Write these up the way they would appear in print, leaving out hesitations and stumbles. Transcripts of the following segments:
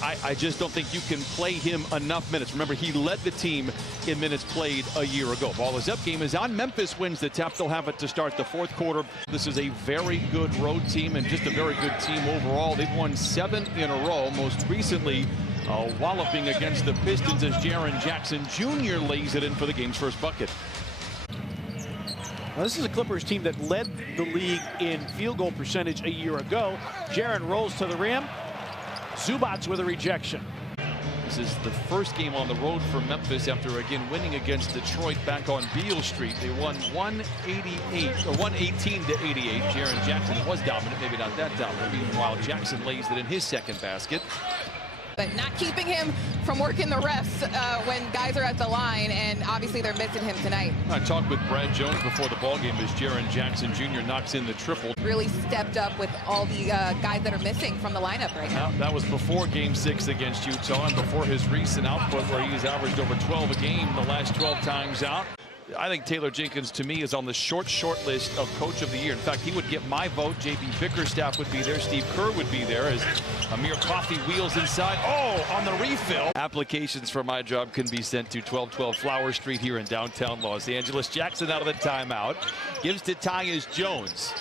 I just don't think you can play him enough minutes. Remember, he led the team in minutes played a year ago. Ball is up, game is on. Memphis wins the tap. They'll have it to start the fourth quarter. This is a very good road team and just a very good team overall. They've won 7 in a row, most recently walloping against the Pistons as Jaren Jackson Jr. lays it in for the game's first bucket. Well, this is a Clippers team that led the league in field goal percentage a year ago. Jaren rolls to the rim. Zubac with a rejection. This is the first game on the road for Memphis after again winning against Detroit back on Beale Street. They won 118 to 88. Jaren Jackson was dominant, maybe not that dominant. Meanwhile, Jackson lays it in his second basket. But not keeping him from working the refs when guys are at the line, and obviously they're missing him tonight. I talked with Brad Jones before the ballgame as Jaren Jackson Jr. knocks in the triple. Really stepped up with all the guys that are missing from the lineup right now. That was before Game 6 against Utah and before his recent output where he's averaged over 12 a game the last 12 times out. I think Taylor Jenkins, to me, is on the short list of Coach of the Year. In fact, he would get my vote. J.B. Bickerstaff would be there. Steve Kerr would be there as Amir Coffey wheels inside. Oh, on the refill. Applications for my job can be sent to 1212 Flower Street here in downtown Los Angeles. Jackson out of the timeout. Gives to Tyus Jones.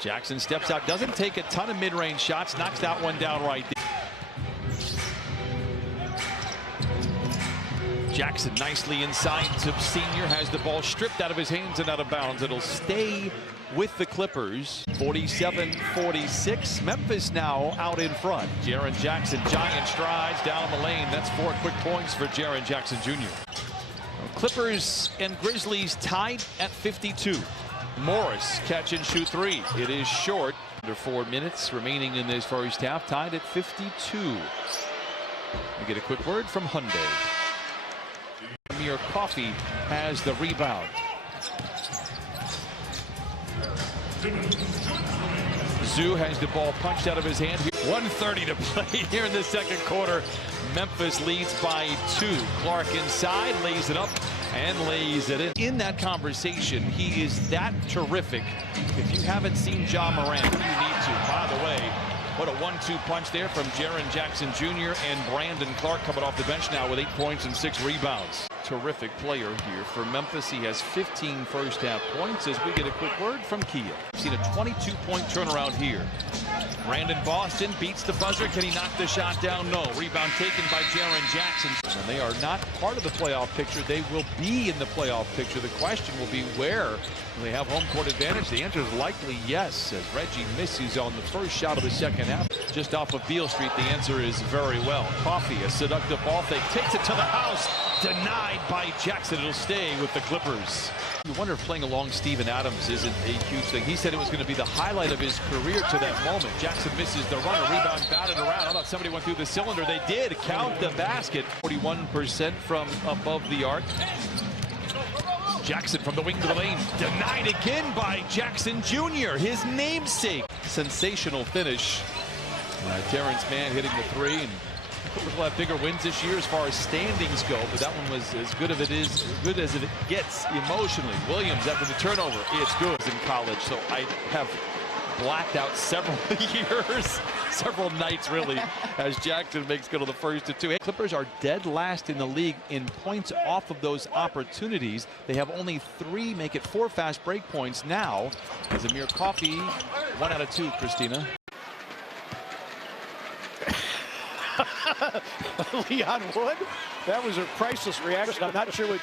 Jackson steps out, doesn't take a ton of mid-range shots, knocks that one down right there. Jackson nicely inside to Senior, has the ball stripped out of his hands and out of bounds. It'll stay with the Clippers. 47-46. Memphis now out in front. Jaren Jackson, giant strides down the lane. That's 4 quick points for Jaren Jackson Jr. Clippers and Grizzlies tied at 52. Morris catch and shoot 3. It is short. Under 4 minutes remaining in this first half, tied at 52. We get a quick word from Hyundai. Amir Coffey has the rebound. Zoo has the ball punched out of his hand. 1:30 to play here in the second quarter. Memphis leads by 2. Clark inside, lays it up and lays it in. In that conversation, he is that terrific. If you haven't seen Ja Morant, you need to. By the way, what a 1-2 punch there from Jaren Jackson Jr. and Brandon Clark coming off the bench now with 8 points and 6 rebounds. Terrific player here for Memphis. He has 15 first half points as we get a quick word from Kia. We've seen a 22-point turnaround here. Brandon Boston beats the buzzer. Can he knock the shot down? No. Rebound taken by Jaren Jackson. And they are not part of the playoff picture. They will be in the playoff picture. The question will be where. Will they have home court advantage? The answer is likely yes, as Reggie misses on the first shot of the second half. Just off of Beale Street, the answer is very well. Coffey, a seductive ball fake, takes it to the house. Denied by Jackson. It'll stay with the Clippers. You wonder if playing along Steven Adams isn't a huge thing. He said it was going to be the highlight of his career to that moment. Jackson misses the runner. Rebound batted around. I thought somebody went through the cylinder. They did. Count the basket. 41% from above the arc. Jackson from the wing to the lane. Denied again by Jackson Jr., his namesake. Sensational finish. Terrence Mann hitting the 3. And Clippers will have bigger wins this year as far as standings go, but that one was as good as it gets emotionally. Williams after the turnover, it's good in college, so I have blacked out several years, several nights really, as Jackson makes go to the first of 2. Clippers are dead last in the league in points off of those opportunities. They have only 3, make it 4 fast break points now. As Amir Coffey, 1 out of 2, Christina. Leon Wood, that was a priceless reaction. I'm not sure what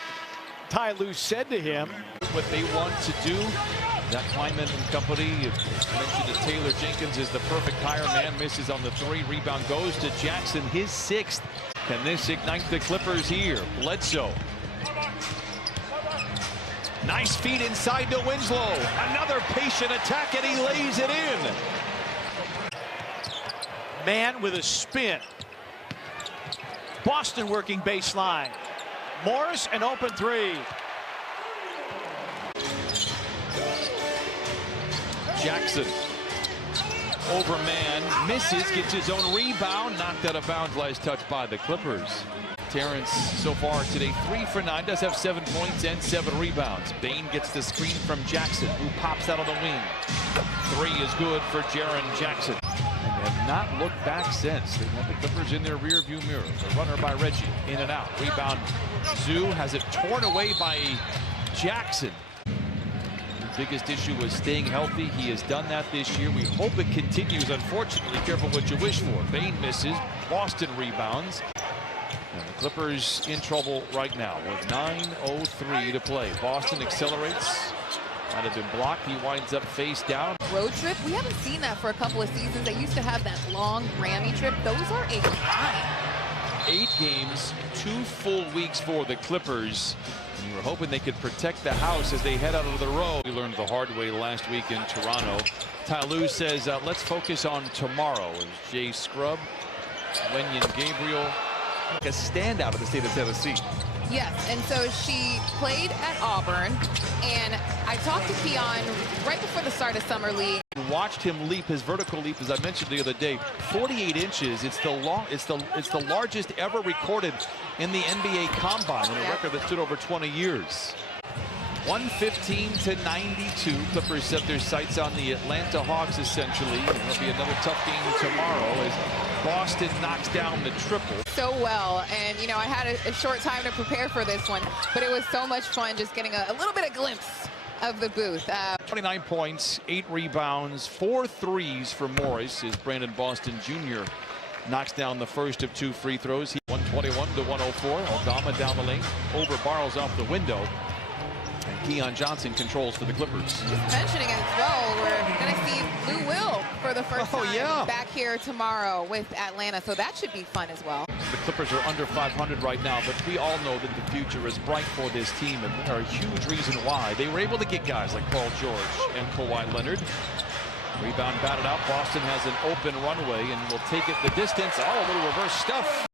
Ty Lue said to him. What they want to do, that Kleiman and company, mentioned that Taylor Jenkins is the perfect hire. Man misses on the 3, rebound goes to Jackson, his 6th. Can this ignite the Clippers here? Bledsoe. Nice feed inside to Winslow. Another patient attack and he lays it in. Man with a spin. Boston working baseline. Morris, an open 3. Jackson over man, misses, gets his own rebound, knocked out of bounds, last touch by the Clippers. Terrence so far today 3 for 9, does have 7 points and 7 rebounds. Bain gets the screen from Jackson, who pops out on the wing. 3 is good for Jaren Jackson. And have not looked back since. They have the Clippers in their rearview mirror. The runner by Reggie, in and out. Rebound, Zoo has it torn away by Jackson. The biggest issue was staying healthy. He has done that this year. We hope it continues. Unfortunately, careful what you wish for. Bain misses. Boston rebounds. And the Clippers in trouble right now with 9:03 to play. Boston accelerates. Might have been blocked. He winds up face down. Road trip, we haven't seen that for a couple of seasons. They used to have that long Grammy trip. Those are a grind. 8 games, 2 full weeks for the Clippers. And you were hoping they could protect the house as they head out of the road. We learned the hard way last week in Toronto. Ty Lue says, let's focus on tomorrow. As Jay Scrubb, Wenyen Gabriel, like a standout of the state of Tennessee. Yes, and so she played at Auburn, and I talked to Keon right before the start of Summer League. Watched him leap his vertical leap, as I mentioned the other day, 48 inches. It's the largest ever recorded in the NBA Combine, and a record that stood over 20 years. 115-92. Clippers set their sights on the Atlanta Hawks, essentially. It'll be another tough game tomorrow as Boston knocks down the triple. So well, and you know, I had a short time to prepare for this one, but it was so much fun just getting a little bit of glimpse of the booth. 29 points, 8 rebounds, 4 threes for Morris as Brandon Boston Jr. knocks down the first of 2 free throws. 121-104. Aldama down the lane. Over Barles off the window. And Keon Johnson controls for the Clippers. Just mentioning it as well, we're going to see Lou Will for the first time back here tomorrow with Atlanta, so that should be fun as well. The Clippers are under 500 right now, but we all know that the future is bright for this team, and they are a huge reason why. They were able to get guys like Paul George and Kawhi Leonard. Rebound batted out. Boston has an open runway and will take it the distance. Oh, a little reverse stuff.